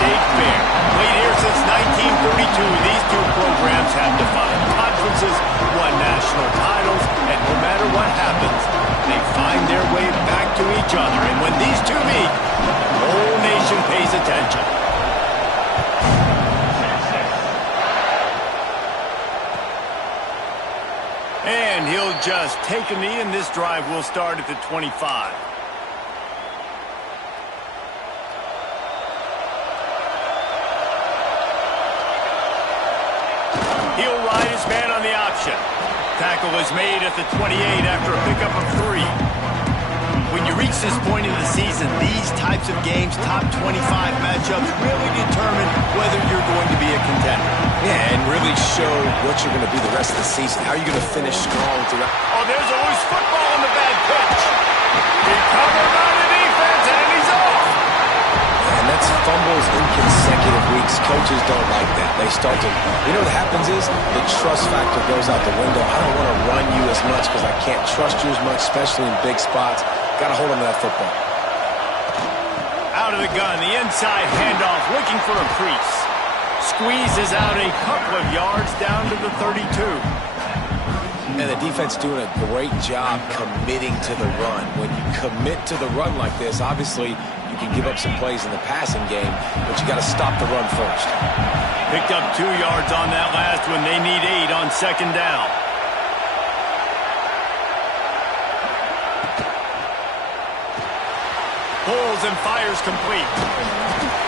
State Fair. Played here since 1932, these two programs have defined conferences, won national titles, and no matter what happens, they find their way back to each other. And when these two meet, the whole nation pays attention. And he'll just take a knee, and this drive will start at the 25. He'll ride his man on the option. Tackle is made at the 28 after a pickup of 3. When you reach this point in the season, these types of games, top 25 matchups, really determine whether you're going to be a contender. Yeah, and really show what you're going to be the rest of the season. How are you going to finish strong throughout? Oh, there's a loose football on the bad pitch. Recovered by the defense, and he's off. And that's fumbles in consecutive weeks. Coaches don't like that. They start to, you know what happens is the trust factor goes out the window. I don't want to run you as much because I can't trust you as much, especially in big spots. Got to hold on to that football. Out of the gun, the inside handoff, looking for a crease. Squeezes out a couple of yards down to the 32. And the defense doing a great job committing to the run. When you commit to the run like this, obviously you can give up some plays in the passing game, but you got to stop the run first. Picked up 2 yards on that last one. They need 8 on second down. Pulls and fires complete.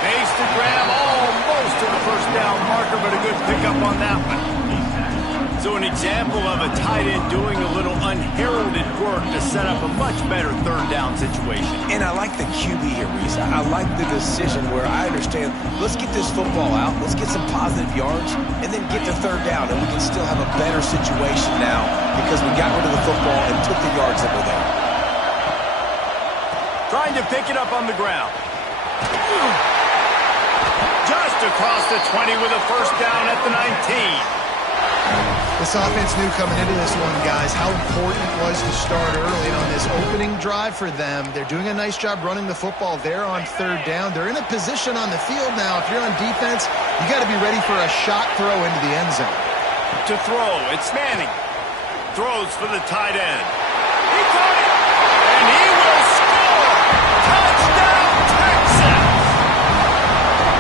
Makes the grab almost to the first down marker, but a good pickup on that one. So an example of a tight end doing a little unheralded work to set up a much better third down situation. And I like the QB here, Reese. I like the decision where I understand, let's get this football out, let's get some positive yards, and then get to third down, and we can still have a better situation now because we got rid of the football and took the yards that were there. Trying to pick it up on the ground. Just across the 20 with a first down at the 19. This offense knew coming into this one, guys, how important it was to start early on this opening drive for them. They're doing a nice job running the football there on third down. They're in a position on the field now. If you're on defense, you got to be ready for a shot throw into the end zone. To throw, it's Manning. Throws for the tight end. He caught it, and he will score. Touchdown, Texas!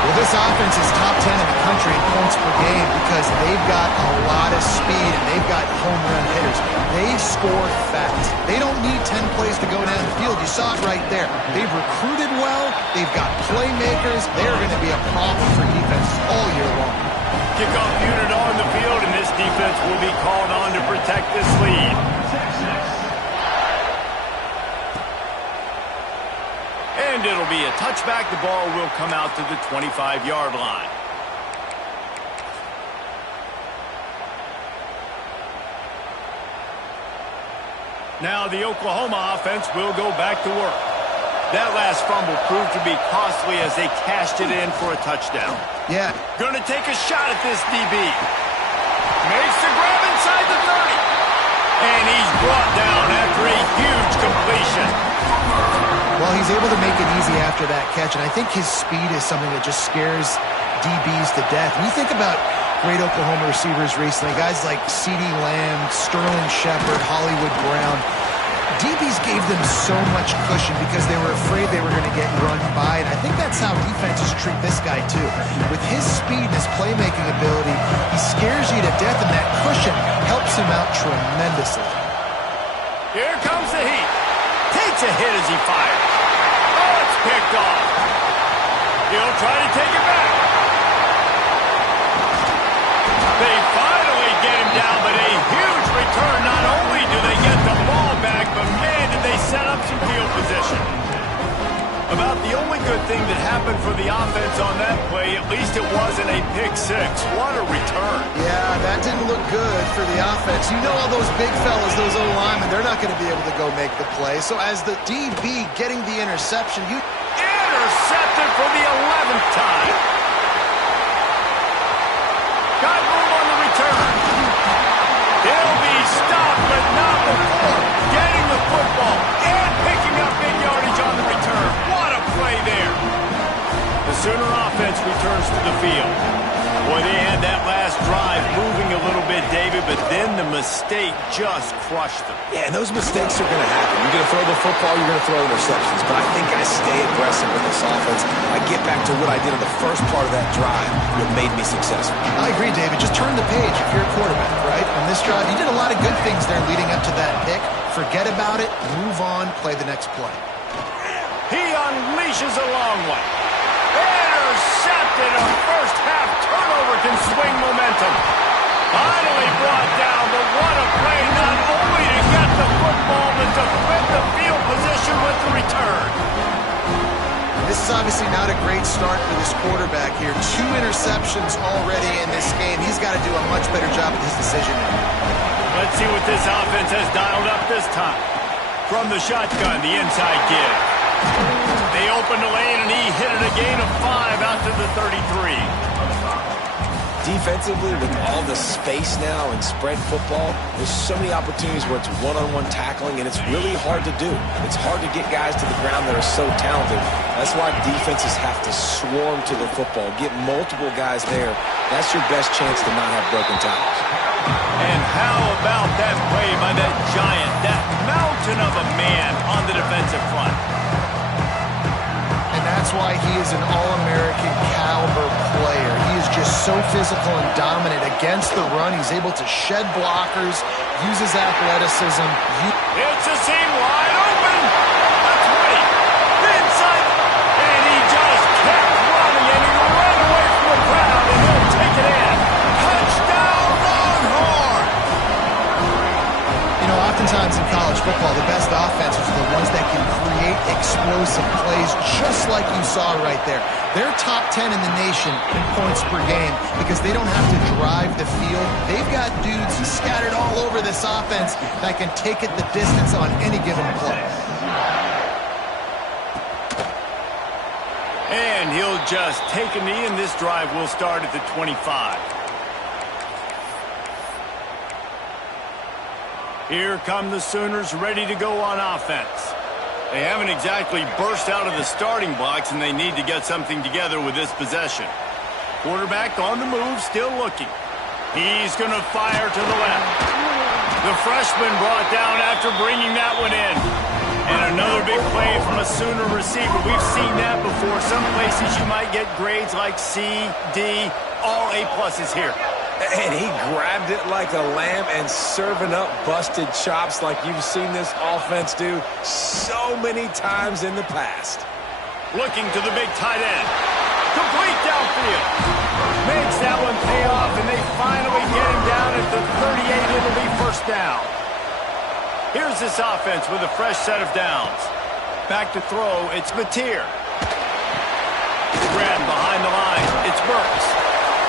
Well, this offense is top 10 in the country in points per game because they've got a lot of speed and they've got home run hitters. They score fast. They don't need 10 plays to go down the field. You saw it right there. They've recruited well. They've got playmakers. They're going to be a problem for defense all year long. Kickoff unit on the field, and this defense will be called on to protect this lead. And it'll be a touchback. The ball will come out to the 25-yard line. Now the Oklahoma offense will go back to work. That last fumble proved to be costly as they cashed it in for a touchdown. Yeah. Going to take a shot at this DB. Makes the grab inside the 30. And he's brought down after a huge completion. Well, he's able to make it easy after that catch, and I think his speed is something that just scares DBs to death. When you think about great Oklahoma receivers recently, guys like CeeDee Lamb, Sterling Shepard, Hollywood Brown, DBs gave them so much cushion because they were afraid they were going to get run by, and I think that's how defenses treat this guy too. With his speed and his playmaking ability, he scares you to death, and that cushion helps him out tremendously. Here comes the heat. Takes a hit as he fires. Oh, it's picked off. He'll try to take it back. They finally get him down, but a huge return. Not only do they get the ball back, but man, did they set up some field position. About the only good thing that happened for the offense on that play, at least it wasn't a pick six. What a return. Yeah, that didn't look good for the offense. You know all those big fellas, those O-linemen, they're not going to be able to go make the play. So as the DB getting the interception, you... Intercepted for the 11th time. Got room on the return. He'll be stopped, but not before getting the football and picking up big yardage on the return. What a play there. The Sooner offense but then the mistake just crushed them. Yeah, and those mistakes are going to happen. You're going to throw the football, you're going to throw interceptions. But I think I stay aggressive with this offense. I get back to what I did in the first part of that drive that made me successful. I agree, David. Just turn the page if you're a quarterback, right? On this drive, you did a lot of good things there leading up to that pick. Forget about it, move on, play the next play. He unleashes a long one. Intercepted. A first half turnover can swing momentum. Finally brought down, but what a play, not only to get the football, but to flip the field position with the return. This is obviously not a great start for this quarterback here. 2 interceptions already in this game. He's got to do a much better job with his decision making. Let's see what this offense has dialed up this time. From the shotgun, the inside give. They opened the lane, and he hit it a gain of 5 out to the 33. Defensively, with all the space now and spread football, there's so many opportunities where it's one-on-one tackling, and it's really hard to do. It's hard to get guys to the ground that are so talented. That's why defenses have to swarm to the football, get multiple guys there. That's your best chance to not have broken tackles. And how about that play by that giant, that mountain of a man on the defensive front? And that's why he is an All-American caliber player. He is just so physical and dominant against the run. He's able to shed blockers, use his athleticism. It's a seam wide open. The 20. The inside. And he just kept running, and he ran away from the crowd, and he'll take it in. Touchdown, Longhorn! You know, oftentimes in college football, the best offenses are the ones that can create explosive plays, just like you saw right there. They're top 10 in the nation in points per game because they don't have to drive the field. They've got dudes scattered all over this offense that can take it the distance on any given play. And he'll just take a knee, and this drive will start at the 25. Here come the Sooners ready to go on offense. They haven't exactly burst out of the starting blocks, and they need to get something together with this possession. Quarterback on the move, still looking. He's going to fire to the left. The freshman brought down after bringing that one in. And another big play from a Sooner receiver. We've seen that before. Some places you might get grades like C, D, all A-pluses here. And he grabbed it like a lamb and serving up busted chops like you've seen this offense do so many times in the past. Looking to the big tight end. Complete downfield. Makes that one pay off, and they finally get him down at the 38. It'll be first down. Here's this offense with a fresh set of downs. Back to throw, it's Mateer. Grab behind the line, it's Burks.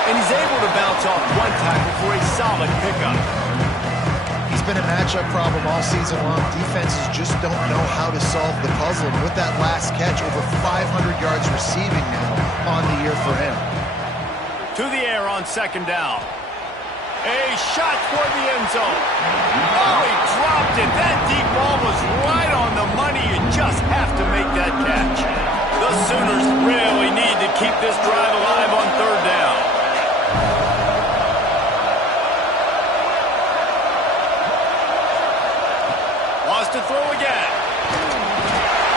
And he's able to bounce off one tackle for a solid pickup. He's been a matchup problem all season long. Defenses just don't know how to solve the puzzle. And with that last catch, over 500 yards receiving now on the year for him. To the air on second down. A shot for the end zone. Oh, he dropped it. That deep ball was right on the money. You just have to make that catch. The Sooners really need to keep this drive alive on third down. Lost to throw again.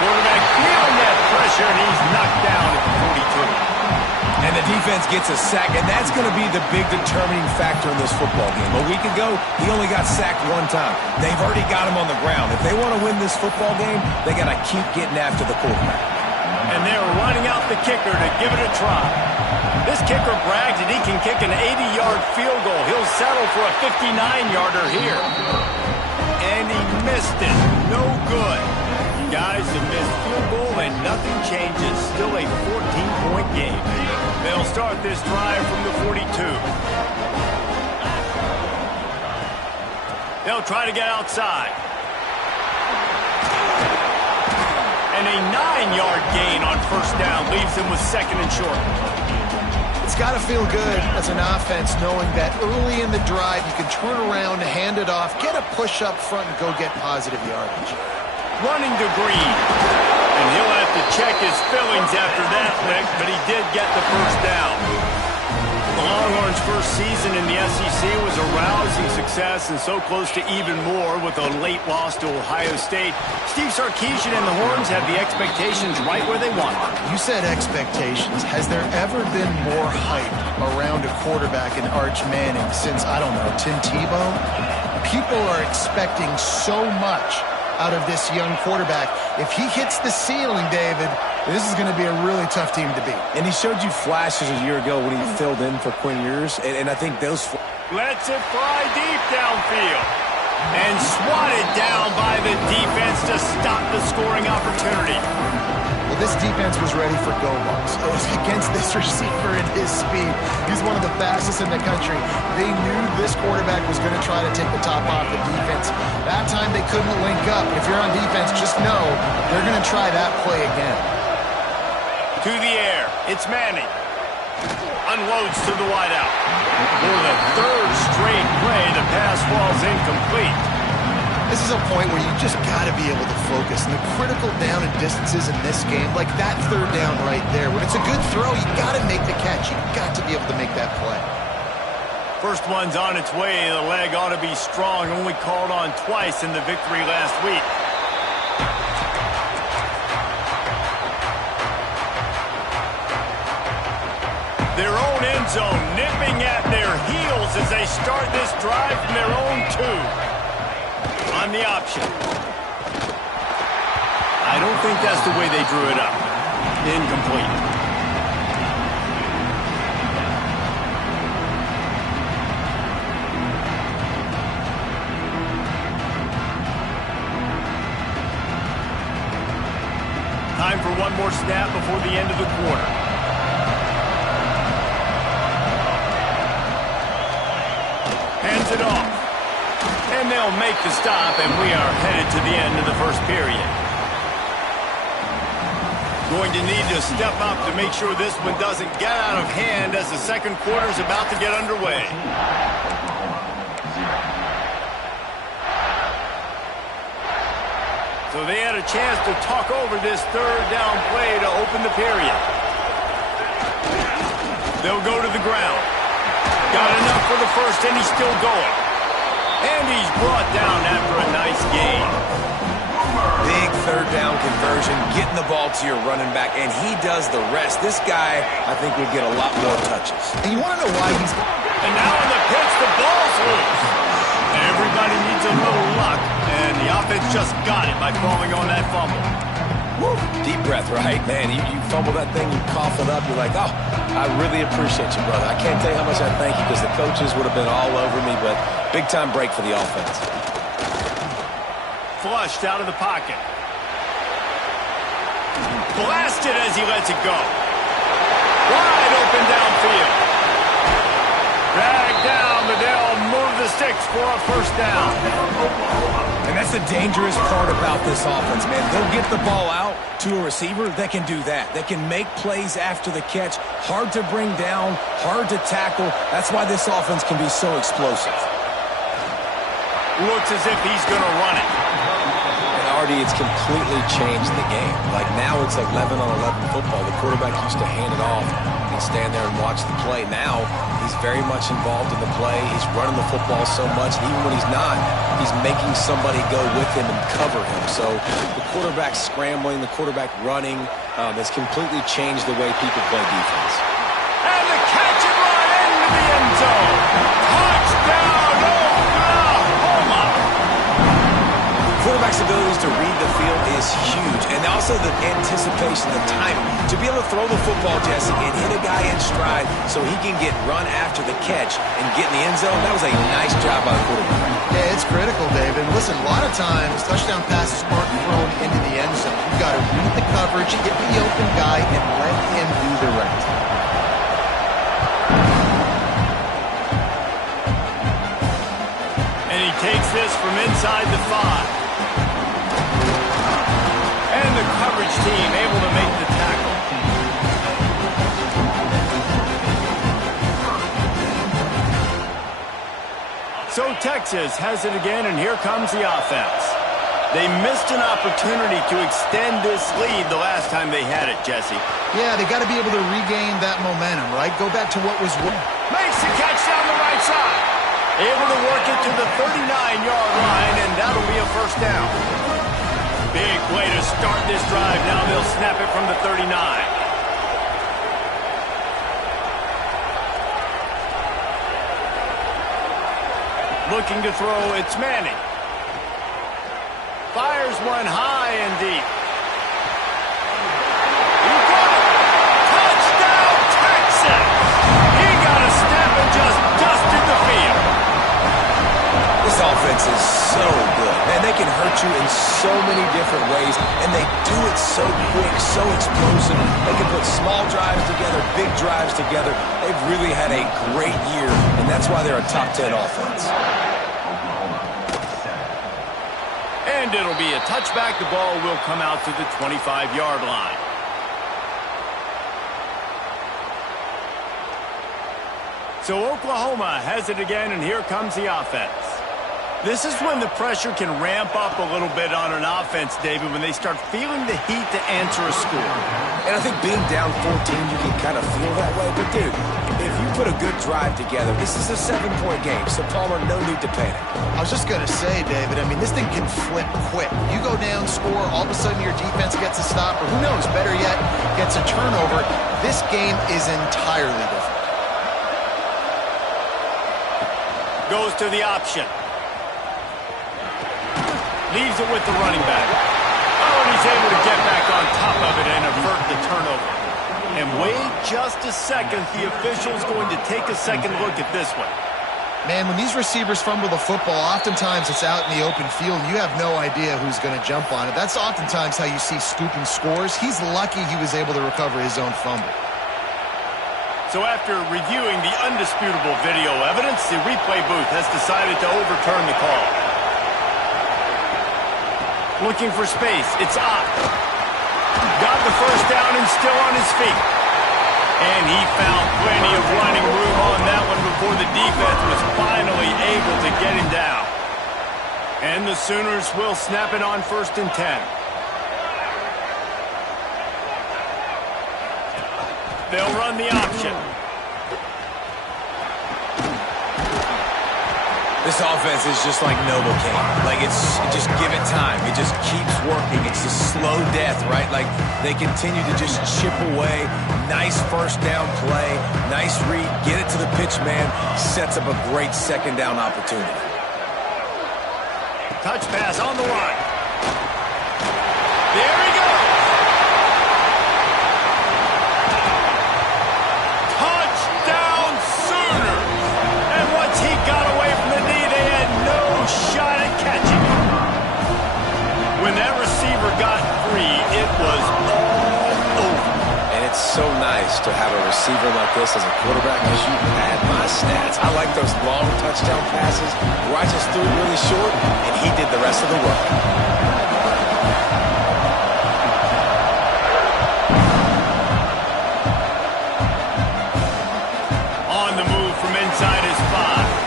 Quarterback feeling that pressure, and he's knocked down at the 42. And the defense gets a sack, and that's going to be the big determining factor in this football game. A week ago, he only got sacked one time. They've already got him on the ground. If they want to win this football game, they got to keep getting after the quarterback. And they're running out the kicker to give it a try. This kicker brags that he can kick an 80-yard field goal. He'll settle for a 59-yarder here. And he missed it. No good. Guys, a missed field goal and nothing changes. Still a 14-point game. They'll start this drive from the 42. They'll try to get outside. And a 9-yard gain on first down leaves them with second and short. It's got to feel good as an offense knowing that early in the drive you can turn around, hand it off, get a push up front, and go get positive yardage. Running to Green. And he'll have to check his fillings after that lick, but he did get the first down. The Longhorns' first season in the SEC was a rousing success and so close to even more with a late loss to Ohio State. Steve Sarkisian and the Horns have the expectations right where they want them. You said expectations. Has there ever been more hype around a quarterback in Arch Manning since, I don't know, Tim Tebow? People are expecting so much out of this young quarterback. If he hits the ceiling, David, this is going to be a really tough team to beat. And he showed you flashes a year ago when he filled in for Quinn Ewers, and I think those... Lets it fly deep downfield. And swatted down by the defense to stop the scoring opportunity. Well, this defense was ready for go balls. It was against this receiver and his speed. He's one of the fastest in the country. They knew this quarterback was going to try to take the top off the defense. That time they couldn't link up. If you're on defense, just know they're going to try that play again. To the air, it's Manning. Unloads to the wideout. For the third straight play, the pass falls incomplete. This is a point where you just got to be able to focus. And the critical down and distances in this game, like that third down right there, when it's a good throw, you got to make the catch. You got to be able to make that play. First one's on its way. The leg ought to be strong. Only called on twice in the victory last week. Their own end zone nipping at their heels as they start this drive from their own 2. On the option. I don't think that's the way they drew it up. Incomplete. Time for one more snap before the end of the quarter. Hands it off. And they'll make the stop, and we are headed to the end of the first period. Going to need to step up to make sure this one doesn't get out of hand as the second quarter is about to get underway. So they had a chance to talk over this third down play to open the period. They'll go to the ground. Got enough for the first, and he's still going. And he's brought down after a nice gain. Big third down conversion, getting the ball to your running back, and he does the rest. This guy, I think, will get a lot more touches. And you want to know why he's... And now in the pitch, the ball's loose. Everybody needs a little luck, and the offense just got it by falling on that fumble. Woo. Deep breath, right? Man, you fumble that thing, you cough it up, you're like, oh, I really appreciate you, brother. I can't tell you how much I thank you because the coaches would have been all over me, but big-time break for the offense. Flushed out of the pocket. Blasted as he lets it go. Wide open downfield. Dragged down, but they'll move the sticks for a first down. And that's the dangerous part about this offense, man. They'll get the ball out to a receiver. They can do that. They can make plays after the catch. Hard to bring down, hard to tackle. That's why this offense can be so explosive. Looks as if he's going to run it. And Artie, it's completely changed the game. Like now it's 11-on-11 football. The quarterback used to hand it off and stand there and watch the play. Now he's very much involved in the play. He's running the football so much. And even when he's not, he's making somebody go with him and cover him. So the quarterback scrambling, the quarterback running has completely changed the way people play defense. And the catch and run into the end zone. Touchdown, Oklahoma! Quarterback's abilities to read the field is huge. And also the anticipation, the timing. To be able to throw the football, Jesse, and hit a guy in stride so he can get run after the catch and get in the end zone, that was a nice job by the quarterback. Yeah, it's critical, David. Listen, a lot of times touchdown passes aren't thrown into the end zone. You've got to read the coverage, hit the open guy, and let him do the rest. And he takes this from inside the 5. And the coverage team able to make the tackle. So Texas has it again, and here comes the offense. They missed an opportunity to extend this lead the last time they had it, Jesse. Yeah, they got to be able to regain that momentum, right? Go back to what was... Makes the catch down the right side. Able to work it to the 39-yard line, and that'll be a first down. Big way to start this drive. Now they'll snap it from the 39. Looking to throw, it's Manning. Fires one high and deep. He got it! Touchdown, Texas! He got a step and just dusted the field. This offense is so good. Man, they can hurt you in so many different ways, and they do it so quick, so explosive. They can put small drives together, big drives together. They've really had a great year, and that's why they're a top 10 offense. And it'll be a touchback. The ball will come out to the 25-yard line. So Oklahoma has it again, and here comes the offense. This is when the pressure can ramp up a little bit on an offense, David, when they start feeling the heat to answer a score. And I think being down 14, you can kind of feel that way. But, dude, if you put a good drive together, this is a 7-point game, so Palmer, no need to panic. I was just going to say, David, I mean, this thing can flip quick. You go down, score, all of a sudden your defense gets a stop, or who knows, better yet, gets a turnover. This game is entirely different. Goes to the option. Leaves it with the running back. Oh, and he's able to get back on top of it and avert the turnover. And wait just a second. The official's going to take a second look at this one. Man, when these receivers fumble the football, oftentimes it's out in the open field. You have no idea who's going to jump on it. That's oftentimes how you see scooping scores. He's lucky he was able to recover his own fumble. So after reviewing the undisputable video evidence, the replay booth has decided to overturn the call. Looking for space. It's Ott. Got the first down and still on his feet. And he found plenty of running room on that one before the defense was finally able to get him down. And the Sooners will snap it on 1st and 10. They'll run the option. This offense is just like Novocaine. Like, just give it time. It just keeps working. It's a slow death, right? Like, they continue to just chip away. Nice first down play. Nice read. Get it to the pitch man. Sets up a great second down opportunity. Touch pass on the run. There he goes. Touchdown Sooners. And once he got away from the knee, they had no shot at catching him. When that receiver got free, it was all over. And it's so nice to have a receiver like this as a quarterback, because you had my stats. I like those long touchdown passes where I just threw it really short, and he did the rest of the work. On the move from inside his 5.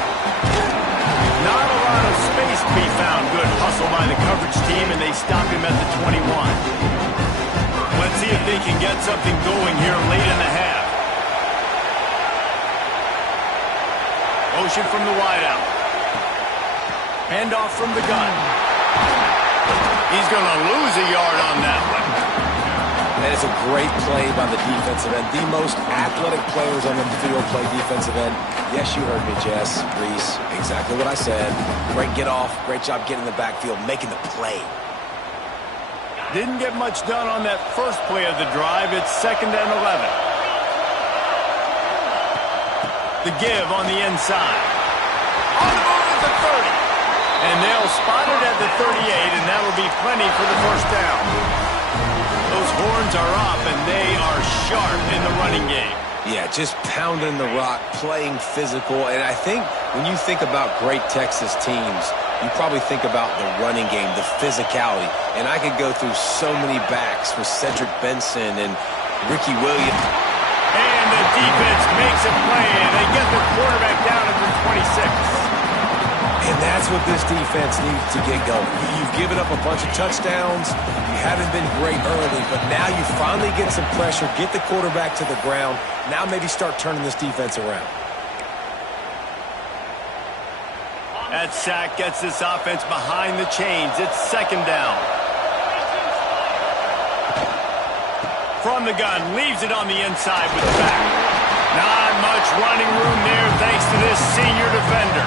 Not a lot of space to be found. Good hustle by the coverage team, and they stop him at the 21. Let's see if they can get something going here late in the half. Motion from the wideout. Handoff from the gun. He's going to lose a yard on that one. That is a great play by the defensive end. The most athletic players on the field play defensive end. Yes, you heard me, Jess, Reese. Exactly what I said. Great get off. Great job getting in the backfield, making the play. Didn't get much done on that first play of the drive. It's 2nd and 11. The give on the inside. On the move at the 30. And they'll spot it at the 38, and that'll be plenty for the first down. Those horns are up, and they are sharp in the running game. Yeah, just pounding the rock, playing physical. And I think when you think about great Texas teams, you probably think about the running game, the physicality. And I could go through so many backs for Cedric Benson and Ricky Williams. And the defense makes a play, and they get the quarterback down at the 26. And that's what this defense needs to get going. You've given up a bunch of touchdowns. You haven't been great early, but now you finally get some pressure, get the quarterback to the ground. Now maybe start turning this defense around. That sack gets this offense behind the chains. It's second down. From the gun, leaves it on the inside with the back. Not much running room there thanks to this senior defender.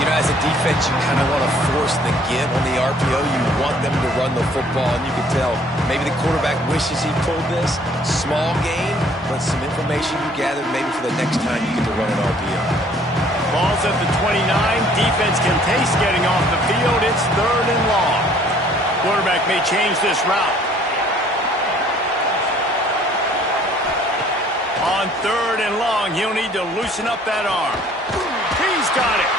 You know, as a defense, you kind of want to force the give on the RPO. You want them to run the football, and you can tell maybe the quarterback wishes he pulled this. Small gain, but some information you gathered maybe for the next time you get to run an RPO. Ball's at the 29. Defense can taste getting off the field. It's third and long. Quarterback may change this route. On third and long, he'll need to loosen up that arm. He's got it.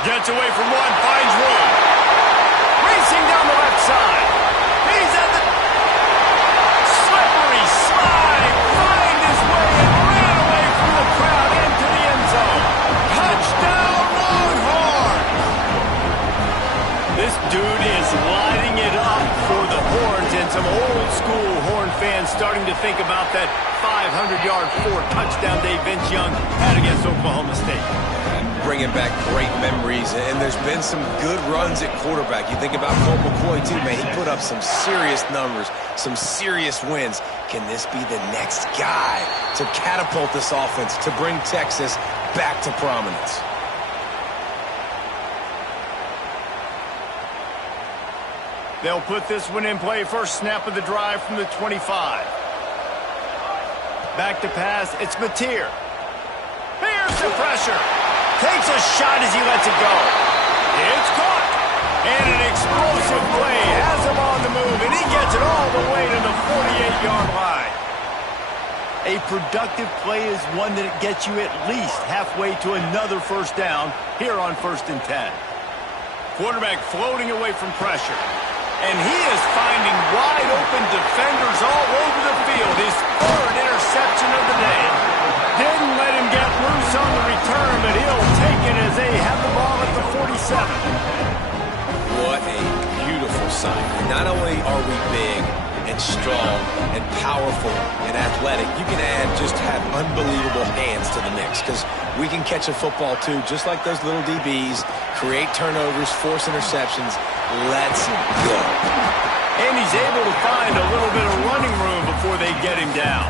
Gets away from one, finds room. Racing down the left side. He's at the slippery slide. Find his way and ran away from the crowd into the end zone. Touchdown, Longhorn! This dude is lighting it up for the Horns, and some old-school Horn fans starting to think about that 500-yard, 4-touchdown day Vince Young had against Oklahoma State. Bringing back great memories, and there's been some good runs at quarterback. You think about Colt McCoy, too, man. He put up some serious numbers, some serious wins. Can this be the next guy to catapult this offense, to bring Texas back to prominence? They'll put this one in play. First snap of the drive from the 25. Back to pass. It's Mateer. Here's the pressure. Takes a shot as he lets it go. It's caught. And an explosive play has him on the move, and he gets it all the way to the 48-yard line. A productive play is one that gets you at least halfway to another first down here on 1st and 10. Quarterback floating away from pressure. And he is finding wide-open defenders all over the field. His third interception of the day. Didn't let him get loose on the return, but he'll take it as they have the ball at the 47. What a beautiful sight. Not only are we big and strong and powerful and athletic, you can just have unbelievable hands to the mix, because we can catch a football too, just like those little DBs, create turnovers, force interceptions. Let's go. And he's able to find a little bit of running room before they get him down.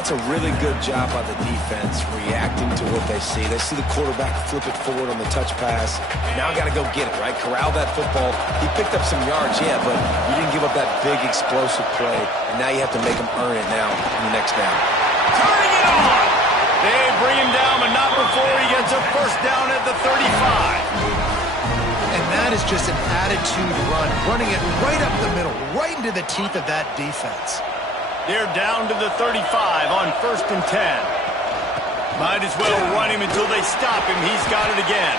That's a really good job by the defense, reacting to what they see. They see the quarterback flip it forward on the touch pass. Now got to go get it, right? Corral that football. He picked up some yards, yeah, but you didn't give up that big explosive play, and now you have to make him earn it now in the next down. Turning it on! They bring him down, but not before he gets a first down at the 35. And that is just an attitude run, running it right up the middle, right into the teeth of that defense. They're down to the 35 on 1st and 10. Might as well run him until they stop him. He's got it again.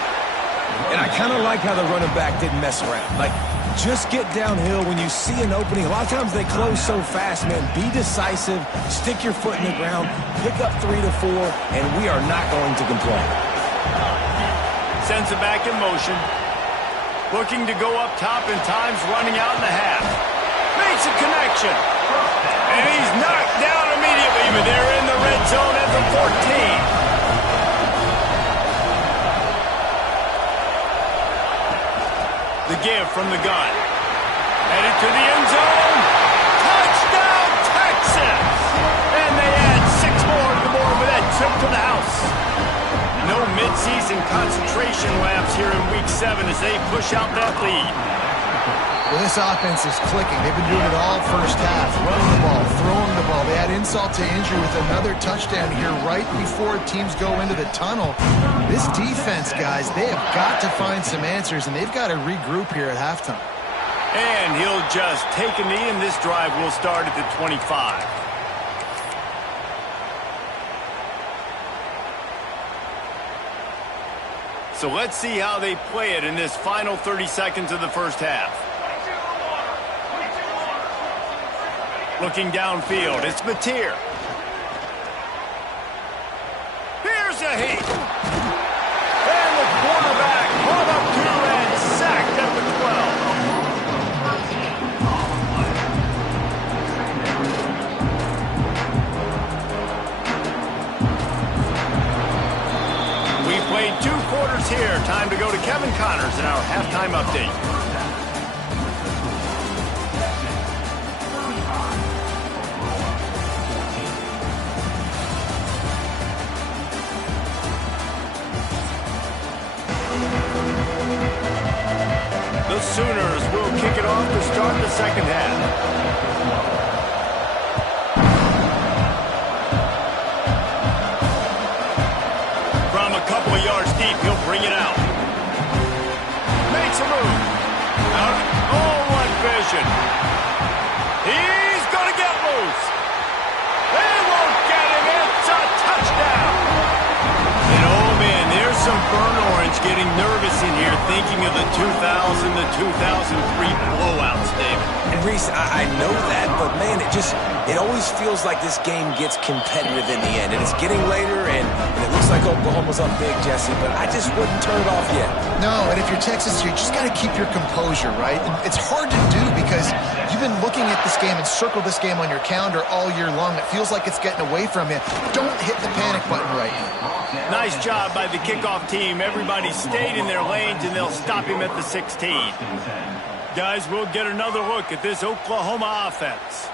And I kind of like how the running back didn't mess around. Like, just get downhill when you see an opening. A lot of times they close so fast, man. Be decisive, stick your foot in the ground, pick up 3 to 4, and we are not going to complain. Sends it back in motion. Looking to go up top, and time's running out in the half. Makes a connection. And he's knocked down immediately, but they're in the red zone at the 14. The give from the gun. Headed to the end zone. Touchdown, Texas! And they add 6 more to the board with that trip to the house. No midseason concentration laps here in Week 7 as they push out that lead. Well, this offense is clicking. They've been doing it all first half. Running the ball, throwing the ball. They add insult to injury with another touchdown here right before teams go into the tunnel. This defense, guys, they have got to find some answers, and they've got to regroup here at halftime. And he'll just take a knee, and this drive will start at the 25. So let's see how they play it in this final 30 seconds of the first half. Looking downfield, it's Mateer. Here's a heat. And the quarterback Connors in our halftime update. The Sooners will kick it off to start the second half. From a couple of yards deep, he'll bring it out. Makes a move. Out. Oh, what vision. He's going to get loose. They won't get him. It's a touchdown. And oh, man, there's some burnt orange getting nervous in here thinking of the 2000 to 2003 blowouts, David. And Reese, I know that, but man, it always feels like this game gets competitive in the end. And it's getting later, and it looks like Oklahoma's up big, Jesse, but I just wouldn't turn it off yet. No, and if you're Texas, you just got to keep your composure, right? And it's hard to do because you've been looking at this game and circled this game on your calendar all year long. It feels like it's getting away from you. Don't hit the panic button right now. Nice job by the kickoff team. Everybody stayed in their lanes, and they'll stop him at the 16. Guys, we'll get another look at this Oklahoma offense.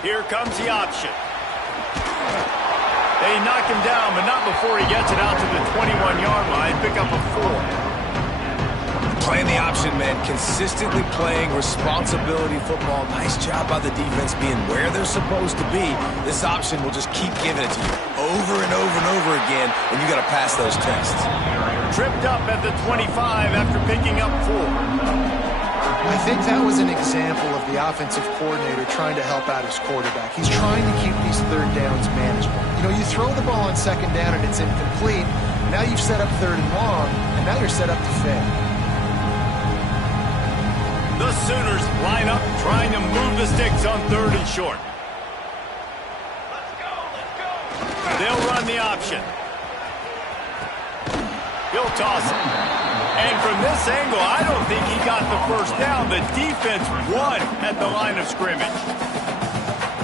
Here comes the option. They knock him down, but not before he gets it out to the 21-yard line. Pick up a 4. Playing the option, man. Consistently playing responsibility football. Nice job by the defense being where they're supposed to be. This option will just keep giving it to you over and over and over again, and you got to pass those tests. Tripped up at the 25 after picking up 4. I think that was an example of the offensive coordinator trying to help out his quarterback. He's trying to keep these third downs manageable. You know, you throw the ball on second down and it's incomplete. Now you've set up third and long, and now you're set up to fail. The Sooners line up, trying to move the sticks on third and short. They'll run the option. He'll toss it. And from this angle, I don't think he got the first down. The defense won at the line of scrimmage.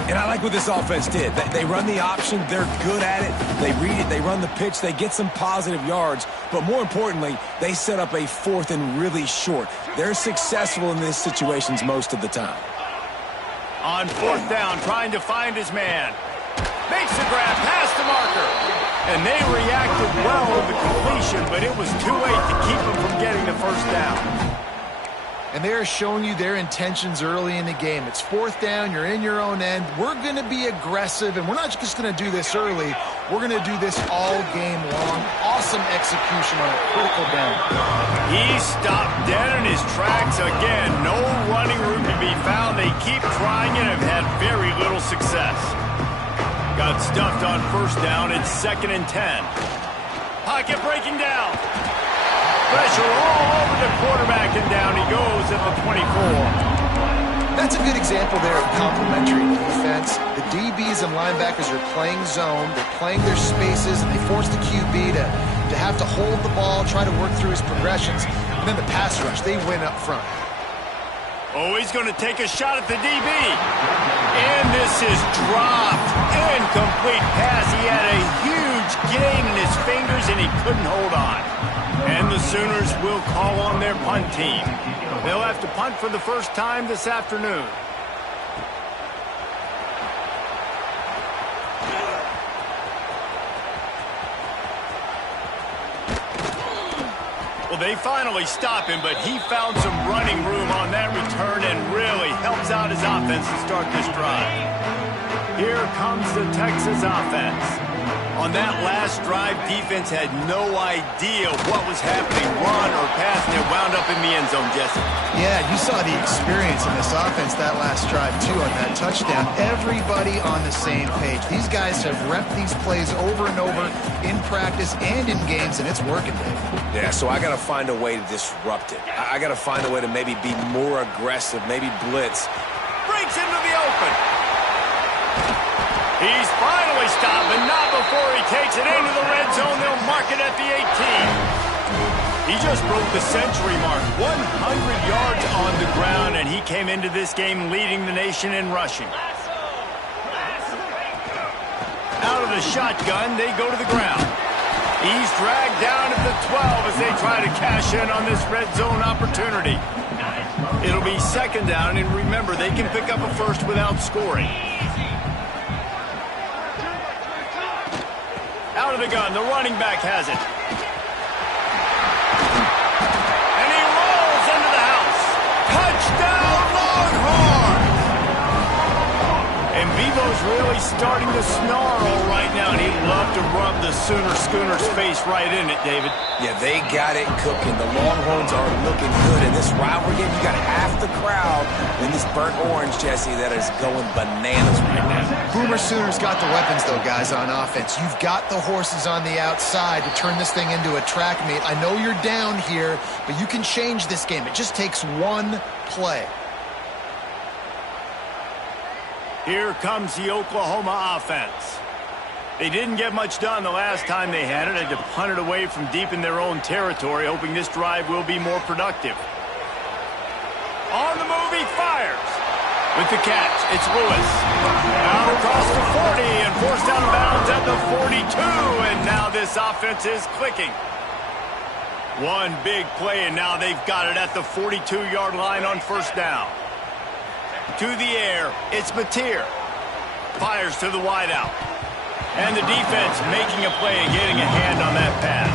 And I like what this offense did. They run the option. They're good at it. They read it. They run the pitch. They get some positive yards. But more importantly, they set up a fourth and really short. They're successful in these situations most of the time. On fourth down, trying to find his man. Makes the grab past the marker. And they reacted well with the completion, but it was too late to keep them from getting the first down. And they're showing you their intentions early in the game. It's fourth down. You're in your own end. We're going to be aggressive, and we're not just going to do this early. We're going to do this all game long. Awesome execution on a critical down. He stopped dead in his tracks again. No running room to be found. They keep trying and have had very little success. Got stuffed on first down. It's 2nd and 10. Pocket breaking down. Pressure all over the quarterback, and down he goes at the 24. That's a good example there of complementary defense. The DBs and linebackers are playing zone. They're playing their spaces, and they force the QB to have to hold the ball, try to work through his progressions. And then the pass rush, they win up front. Oh, he's going to take a shot at the DB. And this is dropped. Incomplete pass. He had a huge gain in his fingers, and he couldn't hold on. And the Sooners will call on their punt team. They'll have to punt for the first time this afternoon. Well, they finally stop him, but he found some running room on that return and really helps out his offense to start this drive. Here comes the Texas offense. On that last drive, defense had no idea what was happening, run or pass, and it wound up in the end zone, Jesse. Yeah, you saw the experience in this offense that last drive, too, on that touchdown. Everybody on the same page. These guys have repped these plays over and over in practice and in games, and it's working, Dave. Yeah, so I got to find a way to disrupt it. I got to find a way to maybe be more aggressive, maybe blitz. Breaks into the open. He's finally stopped, but not before he takes it into the red zone. They'll mark it at the 18. He just broke the century mark, 100 yards on the ground, and he came into this game leading the nation in rushing. Out of the shotgun, they go to the ground. He's dragged down at the 12 as they try to cash in on this red zone opportunity. It'll be second down, and remember, they can pick up a first without scoring. Out of the gun, the running back has it. And he rolls into the house. Touchdown, Longhorns! And Bevo's really starting to snarl right now, and he'd love to rub the Sooner Schooner's face right in it, David. Yeah, they got it cooking. The Longhorns are looking good. In this rivalry game, you got half the crowd in this burnt orange, Jesse, that is going bananas right now. Boomer Sooners got the weapons, though, guys, on offense. You've got the horses on the outside to turn this thing into a track meet. I know you're down here, but you can change this game. It just takes one play. Here comes the Oklahoma offense. They didn't get much done the last time they had it. They had to punt it away from deep in their own territory, hoping this drive will be more productive. On the move, he fires. With the catch, it's Lewis. Out across the 40 and forced out of bounds at the 42. And now this offense is clicking. One big play, and now they've got it at the 42-yard line on first down. To the air, it's Mateer. Fires to the wideout. And the defense making a play and getting a hand on that pass.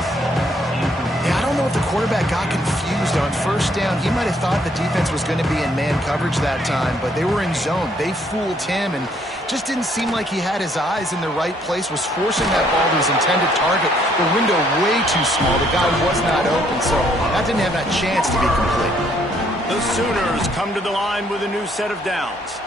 Yeah, I don't know if the quarterback got confused on first down. He might have thought the defense was going to be in man coverage that time, but they were in zone. They fooled him and just didn't seem like he had his eyes in the right place, was forcing that ball to his intended target. The window way too small. The guy was not open, so that didn't have a chance to be complete. The Sooners come to the line with a new set of downs.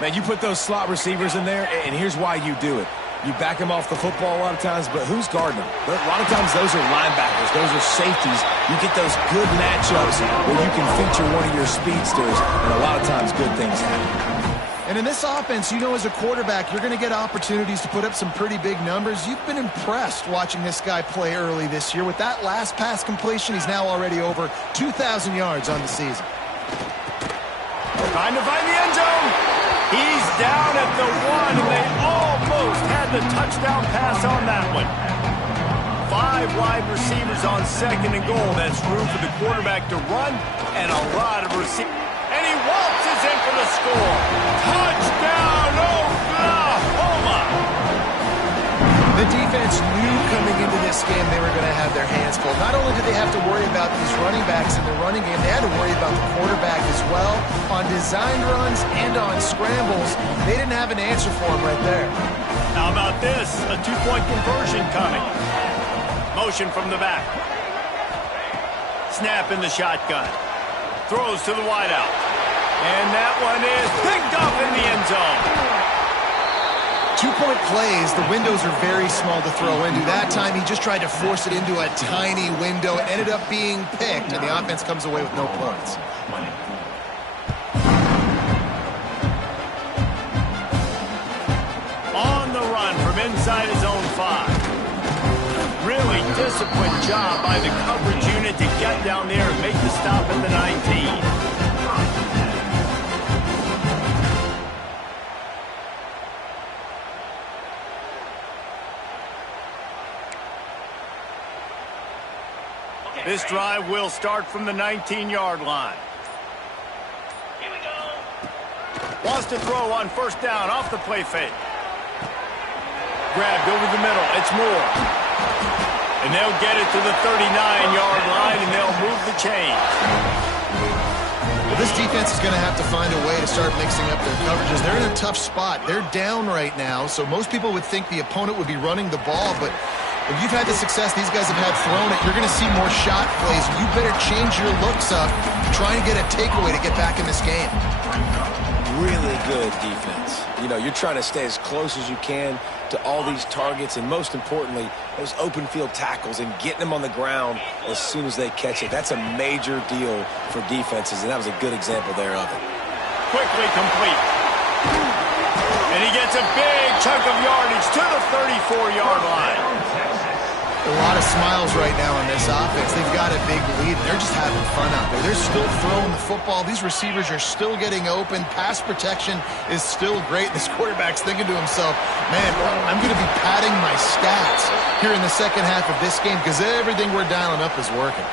Man, you put those slot receivers in there, and here's why you do it. You back them off the football a lot of times, but who's guarding them? A lot of times those are linebackers. Those are safeties. You get those good matchups where you can feature one of your speedsters, and a lot of times good things happen. And in this offense, you know, as a quarterback, you're going to get opportunities to put up some pretty big numbers. You've been impressed watching this guy play early this year. With that last pass completion, he's now already over 2,000 yards on the season. Trying to find the end zone. He's down at the 1, and they almost had the touchdown pass on that one. 5 wide receivers on second and goal. That's room for the quarterback to run and a lot of receivers. And he waltzes in for the score. Touchdown, Oklahoma! The defense knew coming into this game they were going to have their hands full. Not only did they have to worry about these running backs in the running game, they had to worry about the quarterback as well. On designed runs and on scrambles, they didn't have an answer for him right there. How about this? A 2-point conversion coming. Motion from the back. Snap in the shotgun. Throws to the wideout. And that one is picked up in the end zone. 2-point plays, the windows are very small to throw into. That time he just tried to force it into a tiny window. It ended up being picked, and the offense comes away with no points. On the run from inside his own 5. Really disciplined job by the coverage unit to get down there and make the stop at the 19. This drive will start from the 19-yard line. Here we go. Wants to throw on first down off the play fake. Grabbed over the middle. It's Moore. And they'll get it to the 39-yard line, and they'll move the chains. Well, this defense is going to have to find a way to start mixing up their coverages. They're in a tough spot. They're down right now, so most people would think the opponent would be running the ball, but if you've had the success these guys have had throwing it, you're going to see more shot plays. You better change your looks up, try and get a takeaway to get back in this game. Really good defense. You know, you're trying to stay as close as you can to all these targets, and most importantly, those open field tackles and getting them on the ground as soon as they catch it. That's a major deal for defenses, and that was a good example there of it. Quickly complete. And he gets a big chunk of yardage to the 34-yard line. A lot of smiles right now on this offense. They've got a big lead, and they're just having fun out there. They're still throwing the football. These receivers are still getting open. Pass protection is still great. This quarterback's thinking to himself, man, I'm going to be padding my stats here in the second half of this game because everything we're dialing up is working.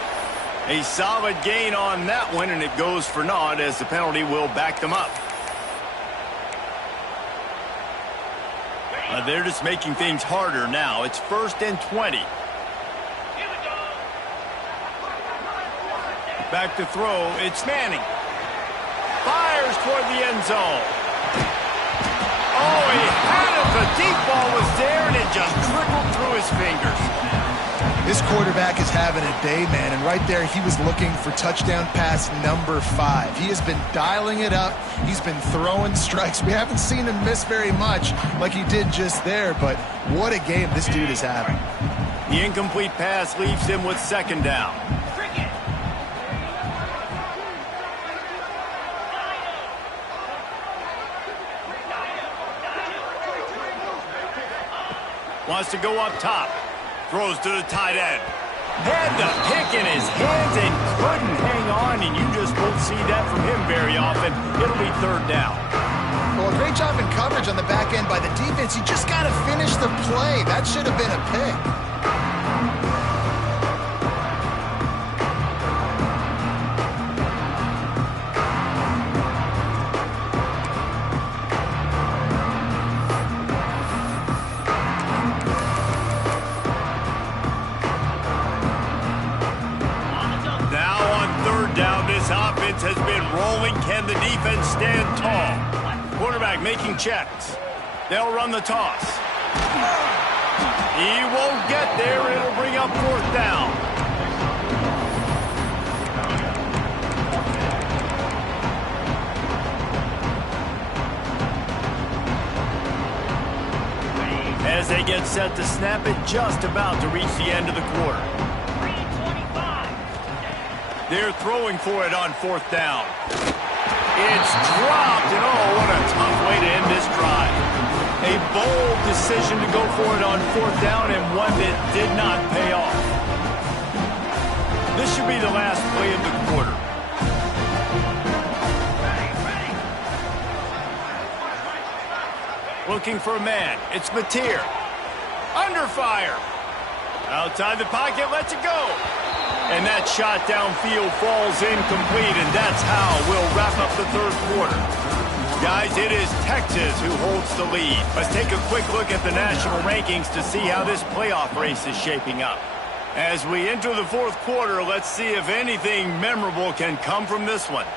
A solid gain on that one, and it goes for naught as the penalty will back them up. They're just making things harder now. It's 1st and 20. Back to throw. It's Manning. Fires toward the end zone. Oh, he had it. The deep ball was there, and it just trickled through his fingers. This quarterback is having a day, man, and right there he was looking for touchdown pass number 5. He has been dialing it up. He's been throwing strikes. We haven't seen him miss very much like he did just there, but what a game this dude is having. The incomplete pass leaves him with 2nd down. Wants to go up top. Throws to the tight end. Had the pick in his hands and couldn't hang on, and you just won't see that from him very often. It'll be 3rd down. Well, a great job in coverage on the back end by the defense. You just got to finish the play. That should have been a pick. Has been rolling. Can the defense stand tall? Quarterback making checks. They'll run the toss. He won't get there. It'll bring up 4th down. As they get set to snap it, just about to reach the end of the quarter. They're throwing for it on 4th down. It's dropped, and oh, what a tough way to end this drive. A bold decision to go for it on 4th down, and one that did not pay off. This should be the last play of the quarter. Looking for a man. It's Mateer. Under fire. Outside the pocket, lets it go. And that shot downfield falls incomplete, and that's how we'll wrap up the 3rd quarter. Guys, it is Texas who holds the lead. Let's take a quick look at the national rankings to see how this playoff race is shaping up. As we enter the 4th quarter, let's see if anything memorable can come from this one.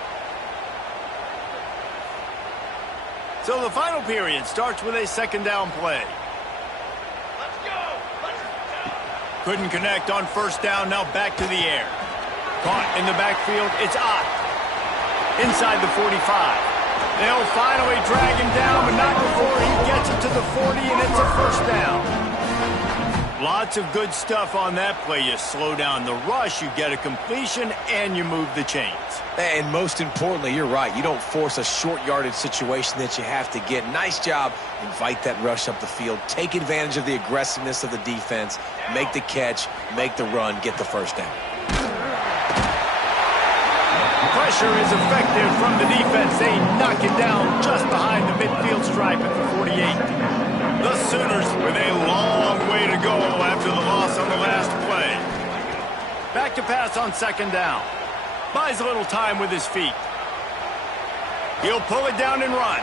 So the final period starts with a 2nd down play. Couldn't connect on 1st down, now back to the air. Caught in the backfield, it's Ott. Inside the 45. They'll finally drag him down, but not before he gets it to the 40, and it's a 1st down. Lots of good stuff on that play. You slow down the rush, you get a completion, and you move the chains. And most importantly, you're right. You don't force a short yardage situation that you have to get. Nice job. Invite that rush up the field. Take advantage of the aggressiveness of the defense. Make the catch. Make the run. Get the 1st down. Pressure is effective from the defense. They knock it down just behind the midfield stripe at the 48. The Sooners with a long way to go after the loss on the last play. Back to pass on 2nd down. Buys a little time with his feet. He'll pull it down and run.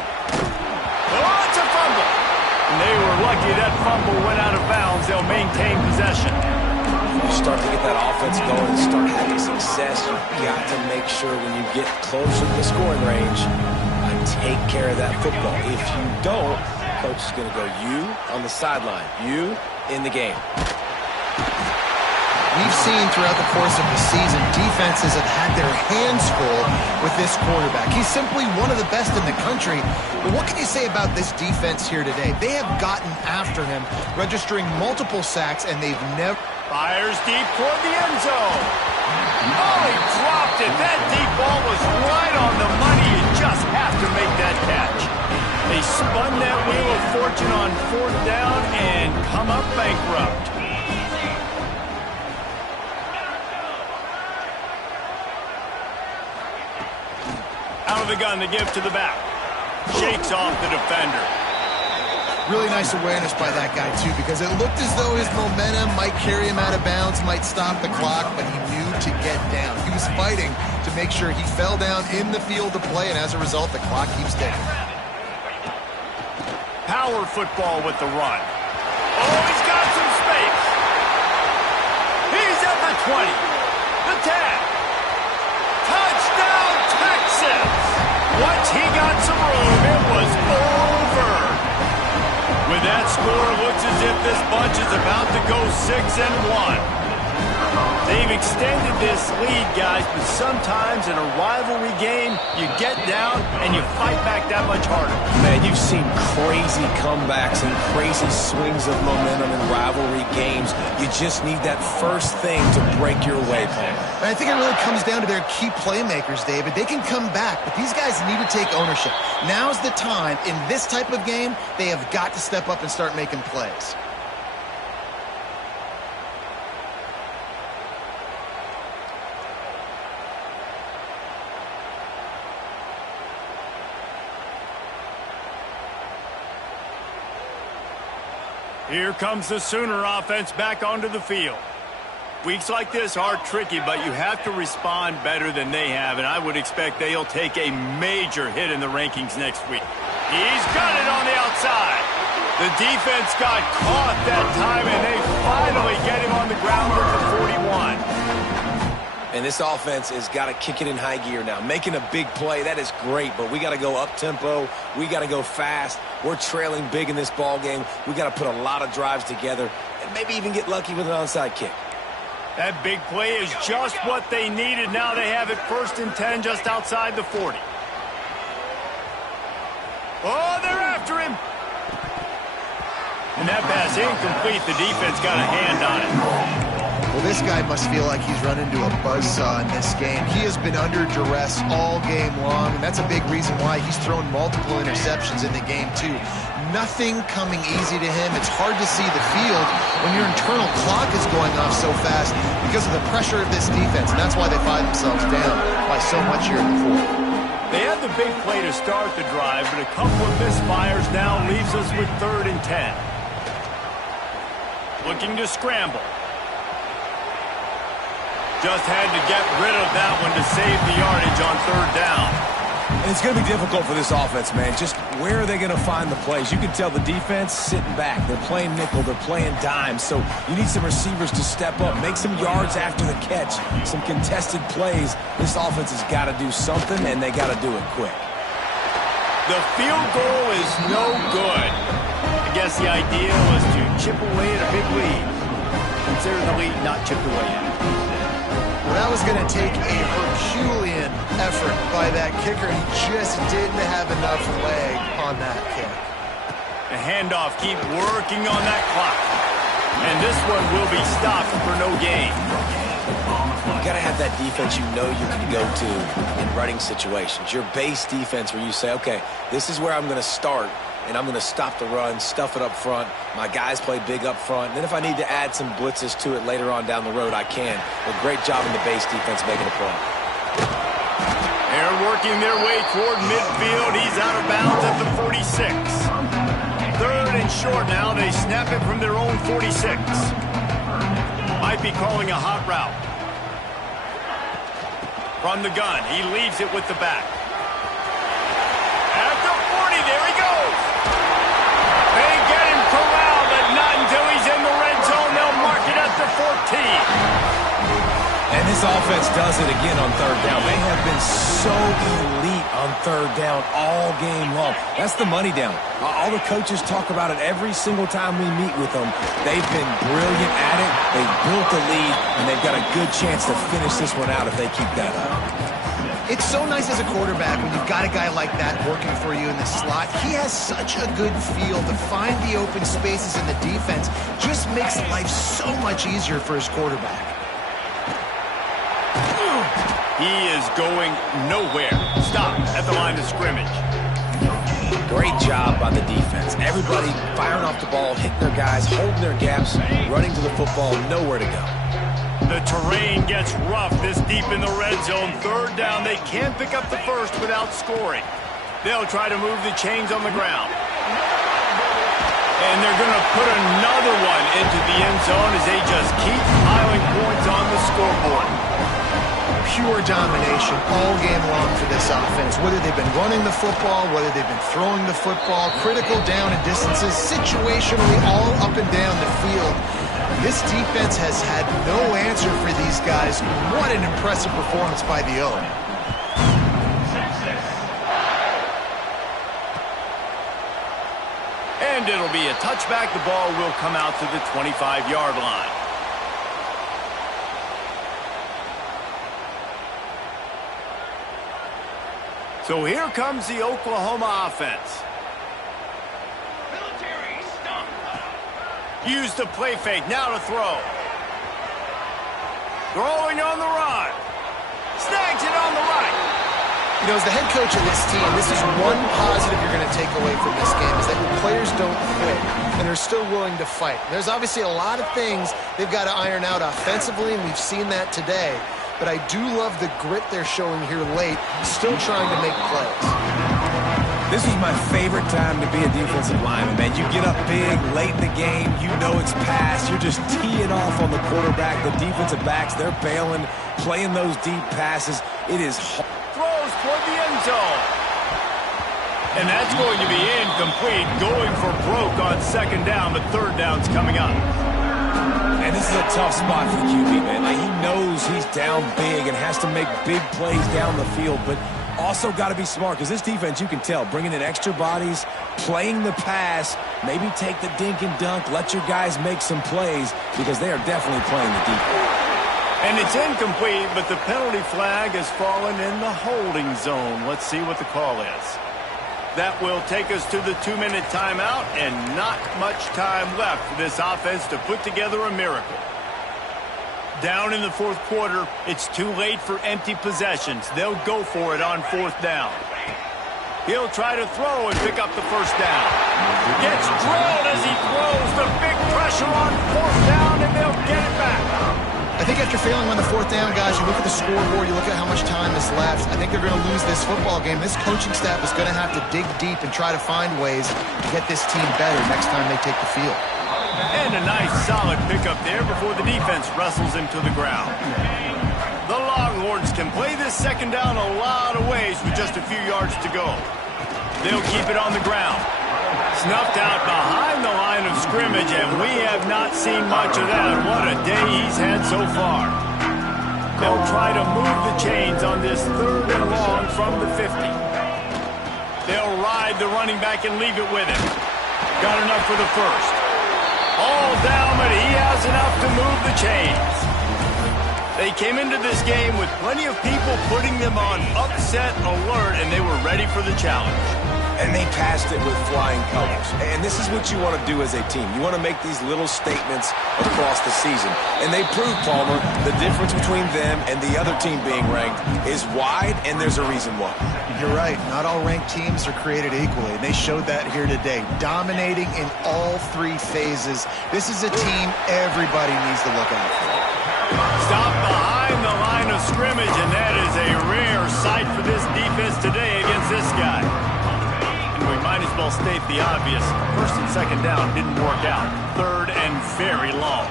Oh, it's a fumble. And they were lucky that fumble went out of bounds. They'll maintain possession. You start to get that offense going and start having success, you've got to make sure when you get closer to the scoring range, take care of that football. If you don't, coach is going to go, you on the sideline, you in the game. We've seen throughout the course of the season, defenses have had their hands full with this quarterback. He's simply one of the best in the country. But what can you say about this defense here today? They have gotten after him, registering multiple sacks, and they've never... Fires deep toward the end zone. Oh, he dropped it. That deep ball was right on the money. You just have to make that catch. They spun that wheel of fortune on 4th down and come up bankrupt. on the give to the back. Shakes off the defender. Really nice awareness by that guy, too, because it looked as though his momentum might carry him out of bounds, might stop the clock, but he knew to get down. He was fighting to make sure he fell down in the field to play, and as a result, the clock keeps ticking. Power football with the run. Oh, he's got some space. He's at the 20. The 10. Touchdown, Texas! Once he got some room, it was over. With that score, it looks as if this bunch is about to go 6-1. They've extended this lead, guys, but sometimes in a rivalry game, you get down and you fight back that much harder. Man, you've seen crazy comebacks and crazy swings of momentum in rivalry games. You just need that first thing to break your way, Paul. And I think it really comes down to their key playmakers, David. They can come back, but these guys need to take ownership. Now's the time. In this type of game, they have got to step up and start making plays. Here comes the Sooner offense back onto the field. Weeks like this are tricky, but you have to respond better than they have, and I would expect they'll take a major hit in the rankings next week. He's got it on the outside. The defense got caught that time, and they finally get him on the ground with the 41. And this offense has got to kick it in high gear now. Making a big play, that is great, but we got to go up-tempo. We got to go fast. We're trailing big in this ball game. We got to put a lot of drives together and maybe even get lucky with an onside kick. That big play is just what they needed. Now they have it 1st and 10 just outside the 40. Oh, they're after him. And that pass incomplete. The defense got a hand on it. Well, this guy must feel like he's run into a buzzsaw in this game. He has been under duress all game long, and that's a big reason why he's thrown multiple interceptions in the game, too. Nothing coming easy to him. It's hard to see the field when your internal clock is going off so fast because of the pressure of this defense, and that's why they find themselves down by so much here in the fourth. They had the big play to start the drive, but a couple of misfires now leaves us with 3rd and 10. Looking to scramble. Just had to get rid of that one to save the yardage on 3rd down. And it's going to be difficult for this offense, man. Just where are they going to find the plays? You can tell the defense sitting back. They're playing nickel. They're playing dime. So you need some receivers to step up, make some yards after the catch, some contested plays. This offense has got to do something, and they got to do it quick. The field goal is no good. I guess the idea was to chip away at a big lead. Consider the lead not chipped away yet. Well, that was going to take a Herculean effort by that kicker. He just didn't have enough leg on that kick. The handoff, keep working on that clock. And this one will be stopped for no gain. You got to have that defense you know you can go to in running situations. Your base defense where you say, okay, this is where I'm going to start, and I'm going to stop the run, stuff it up front. My guys play big up front. And then if I need to add some blitzes to it later on down the road, I can. But great job in the base defense making a play. They're working their way toward midfield. He's out of bounds at the 46. 3rd and short now. They snap it from their own 46. Might be calling a hot route. From the gun, he leaves it with the back. At the 40, there he goes. They get him corralled, but not until he's in the red zone. They'll mark it at the 14. And this offense does it again on 3rd down. They have been so elite on 3rd down all game long. That's the money down. All the coaches talk about it every single time we meet with them. They've been brilliant at it. They've built the lead, and they've got a good chance to finish this one out if they keep that up. It's so nice as a quarterback when you've got a guy like that working for you in the slot. He has such a good feel to find the open spaces in the defense. Just makes life so much easier for his quarterback. He is going nowhere. Stop at the line of scrimmage. Great job by the defense. Everybody firing off the ball, hitting their guys, holding their gaps, running to the football, nowhere to go. The terrain gets rough this deep in the red zone. Third down, they can't pick up the first without scoring. They'll try to move the chains on the ground. And they're going to put another one into the end zone as they just keep piling points on the scoreboard. Pure domination all game long for this offense. Whether they've been running the football, whether they've been throwing the football, critical down and distances, situationally all up and down the field. This defense has had no answer for these guys. What an impressive performance by the O. And it'll be a touchback. The ball will come out to the 25-yard line. So here comes the Oklahoma offense. Used to play fake, now to throw. Throwing on the run. Snags it on the right. You know, as the head coach of this team, this is one positive you're going to take away from this game, is that your players don't quit, and they're still willing to fight. There's obviously a lot of things they've got to iron out offensively, and we've seen that today. But I do love the grit they're showing here late, still trying to make plays. This was my favorite time to be a defensive lineman, man. You get up big, late in the game, you know it's past. You're just teeing off on the quarterback. The defensive backs, they're bailing, playing those deep passes. It is hard. Throws toward the end zone. And that's going to be incomplete, going for broke on second down, but third down's coming up. And this is a tough spot for the QB, man. Like, he knows he's down big and has to make big plays down the field, but also got to be smart, because this defense, you can tell, bringing in extra bodies, playing the pass, maybe take the dink and dunk, let your guys make some plays, because they are definitely playing the defense. And it's incomplete, but the penalty flag has fallen in the holding zone. Let's see what the call is. That will take us to the 2-minute timeout, and not much time left for this offense to put together a miracle. Down in the fourth quarter, it's too late for empty possessions. They'll go for it on fourth down. He'll try to throw and pick up the first down. Gets drilled as he throws. The big pressure on fourth down, and they'll get it back. I think after failing on the fourth down, guys, you look at the scoreboard, you look at how much time is left. I think they're going to lose this football game. This coaching staff is going to have to dig deep and try to find ways to get this team better next time they take the field. And a nice solid pickup there before the defense wrestles him to the ground. The Longhorns can play this second down a lot of ways with just a few yards to go. They'll keep it on the ground. Snuffed out behind the line of scrimmage, and we have not seen much of that. What a day he's had so far. They'll try to move the chains on this third and long from the 50. They'll ride the running back and leave it with him. Got enough for the first. All down, but he has enough to move the chains. They came into this game with plenty of people putting them on upset alert, and they were ready for the challenge. And they passed it with flying colors. And this is what you want to do as a team. You want to make these little statements across the season. And they proved, Palmer, the difference between them and the other team being ranked is wide, and there's a reason why. You're right. Not all ranked teams are created equally, and they showed that here today. Dominating in all three phases. This is a team everybody needs to look out for. Stop behind the line of scrimmage, and that is a rare sight for this defense today against this guy. We might as well state the obvious. First and second down didn't work out. Third and very long.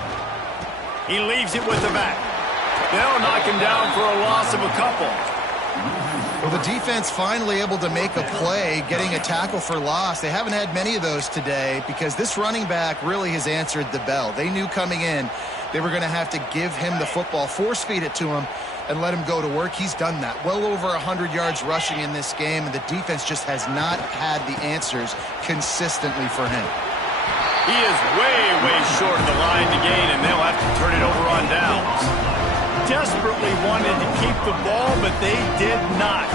He leaves it with the back. They'll knock him down for a loss of a couple. Well, the defense finally able to make a play, getting a tackle for loss. They haven't had many of those today because this running back really has answered the bell. They knew coming in they were going to have to give him the football, force feed it to him, and let him go to work. He's done that. Well over 100 yards rushing in this game, and the defense just has not had the answers consistently for him. He is way short of the line to gain, and they'll have to turn it over on downs. Desperately wanted to keep the ball, but they did not.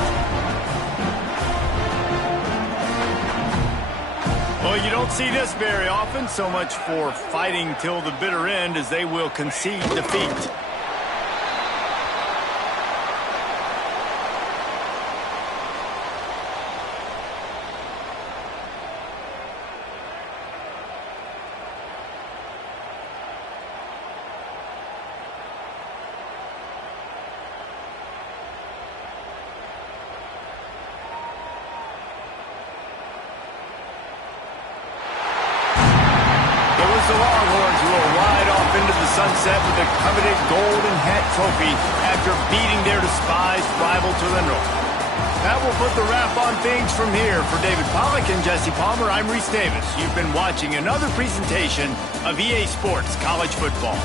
Well, you don't see this very often. So much for fighting till the bitter end as they will concede defeat. sunset with the coveted Golden Hat Trophy after beating their despised rival to the north. That will put the wrap on things from here. For David Pollack and Jesse Palmer, I'm Reese Davis. You've been watching another presentation of EA Sports College Football.